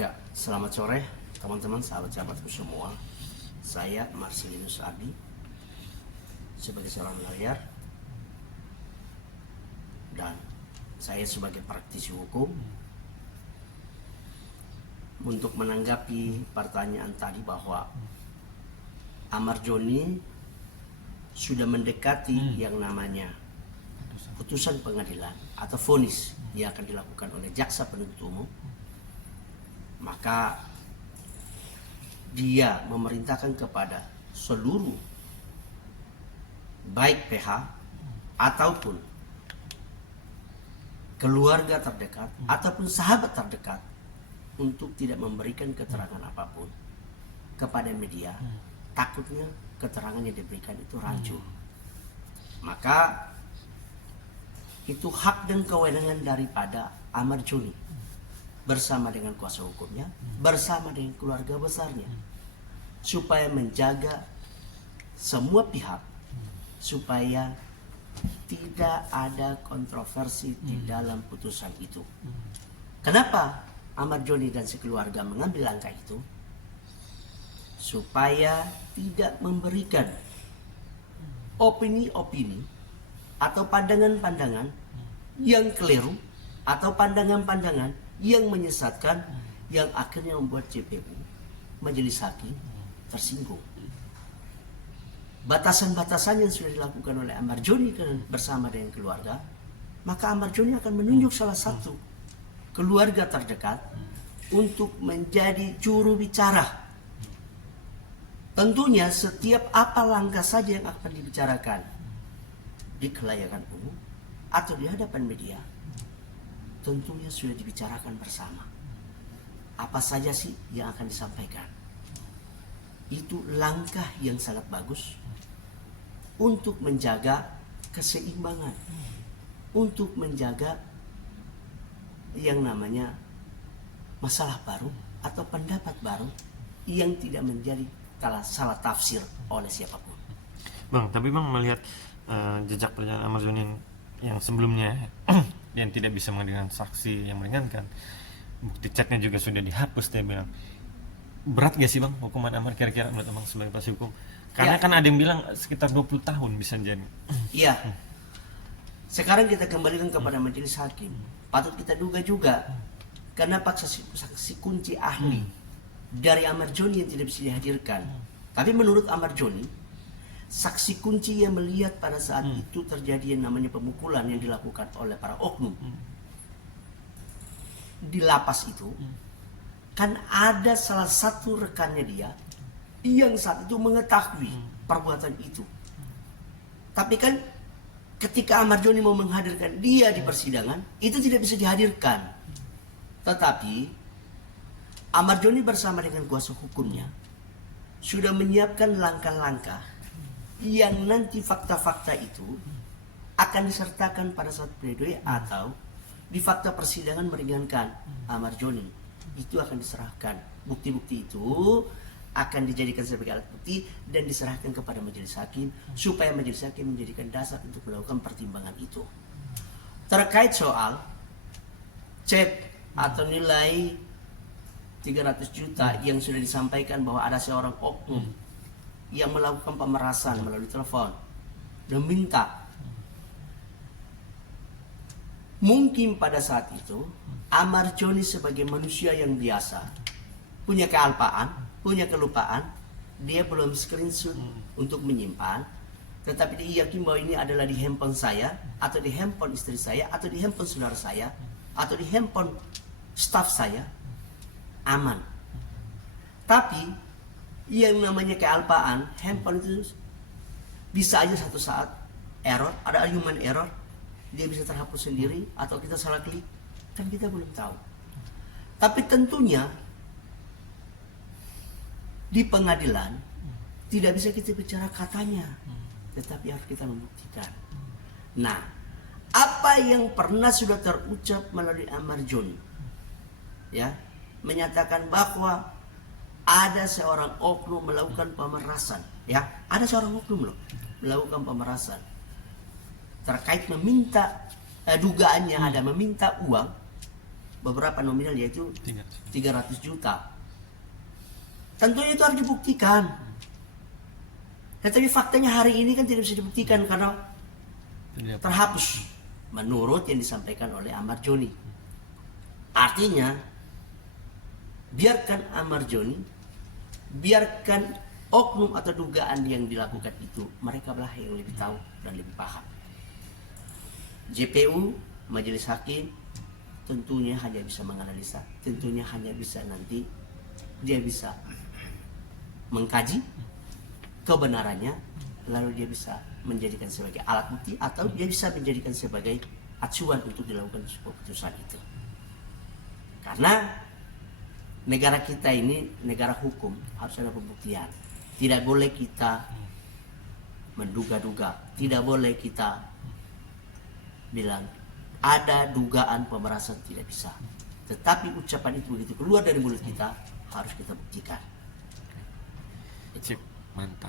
Ya, selamat sore teman-teman, sahabat-sahabatku semua. Saya Marcelinus Abi sebagai seorang lawyer dan saya sebagai praktisi hukum untuk menanggapi pertanyaan tadi bahwa Amar Joni sudah mendekati yang namanya putusan pengadilan atau vonis yang akan dilakukan oleh jaksa penuntut umum, maka dia memerintahkan kepada seluruh baik PH ataupun keluarga terdekat ataupun sahabat terdekat untuk tidak memberikan keterangan apapun kepada media, takutnya keterangan yang diberikan itu rancu. Maka itu hak dan kewenangan daripada Amar Joni bersama dengan kuasa hukumnya, bersama dengan keluarga besarnya, supaya menjaga semua pihak, supaya tidak ada kontroversi di dalam putusan itu. Kenapa Amar Joni dan sekeluarga mengambil langkah itu? Supaya tidak memberikan opini-opini atau pandangan-pandangan yang keliru atau pandangan-pandangan yang menyesatkan, yang akhirnya membuat JPU, Majelis Hakim, tersinggung. Batasan-batasan yang sudah dilakukan oleh Amar Joni bersama dengan keluarga, maka Amar Joni akan menunjuk salah satu keluarga terdekat untuk menjadi juru bicara. Tentunya setiap apa langkah saja yang akan dibicarakan di kelayakan umum atau di hadapan media, tentunya sudah dibicarakan bersama. Apa saja sih yang akan disampaikan? Itu langkah yang sangat bagus untuk menjaga keseimbangan, untuk menjaga yang namanya masalah baru atau pendapat baru yang tidak menjadi salah tafsir oleh siapapun. Bang, tapi Bang melihat jejak perjalanan Amar Joni yang sebelumnya yang tidak bisa menghadirkan saksi yang meringankan, bukti chatnya juga sudah dihapus, dia bilang berat gak sih Bang hukuman Amar kira-kira menurut Abang sebagai praktisi hukum? Karena kan ada yang bilang sekitar 20 tahun bisa jadi. Iya. Sekarang kita kembalikan kepada majelis hakim. Patut kita duga juga kenapa saksi kunci ahli dari Amar Joni yang tidak bisa dihadirkan. Tapi menurut Amar Joni, saksi kunci yang melihat pada saat itu terjadi yang namanya pemukulan yang dilakukan oleh para oknum di lapas itu, kan ada salah satu rekannya dia yang saat itu mengetahui perbuatan itu. Tapi kan ketika Amar Joni mau menghadirkan dia di persidangan, itu tidak bisa dihadirkan. Tetapi Amar Joni bersama dengan kuasa hukumnya sudah menyiapkan langkah-langkah yang nanti fakta-fakta itu akan disertakan pada saat pledoi atau di fakta persidangan meringankan Amar Joni. Itu akan diserahkan. Bukti-bukti itu akan dijadikan sebagai alat bukti dan diserahkan kepada majelis hakim supaya majelis hakim menjadikan dasar untuk melakukan pertimbangan itu. Terkait soal cek atau nilai 300 juta yang sudah disampaikan bahwa ada seorang oknum yang melakukan pemerasan melalui telepon dan minta, mungkin pada saat itu Amar Joni sebagai manusia yang biasa punya kealpaan, punya kelupaan, dia belum screenshot untuk menyimpan, tetapi dia yakin bahwa ini adalah di handphone saya atau di handphone istri saya atau di handphone saudara saya atau di handphone staff saya, aman. Tapi yang namanya kealpaan, handphone itu bisa aja satu saat error, ada human error, dia bisa terhapus sendiri atau kita salah klik, kan kita belum tahu. Tapi tentunya di pengadilan tidak bisa kita bicara katanya, tetapi harus kita membuktikan. Nah, apa yang pernah sudah terucap melalui Amar Joni, ya, menyatakan bahwa ada seorang oknum melakukan pemerasan, ya, ada seorang oknum loh melakukan pemerasan terkait meminta dugaannya ada meminta uang beberapa nominal yaitu 300. 300 juta. Tentunya itu harus dibuktikan. Tetapi faktanya hari ini kan tidak bisa dibuktikan karena Tidak. terhapus menurut yang disampaikan oleh Ahmad Joni. Artinya biarkan Ahmad Joni, biarkan oknum atau dugaan yang dilakukan itu, mereka lah yang lebih tahu dan lebih paham. JPU, Majelis Hakim, tentunya hanya bisa menganalisa, tentunya hanya bisa nanti dia bisa mengkaji kebenarannya, lalu dia bisa menjadikan sebagai alat bukti atau dia bisa menjadikan sebagai acuan untuk dilakukan sebuah putusan itu. Karena negara kita ini negara hukum, harus ada pembuktian. Tidak boleh kita menduga-duga, tidak boleh kita bilang ada dugaan pemerasan, tidak bisa. Tetapi ucapan itu begitu keluar dari mulut kita, harus kita buktikan. Cip, mantap.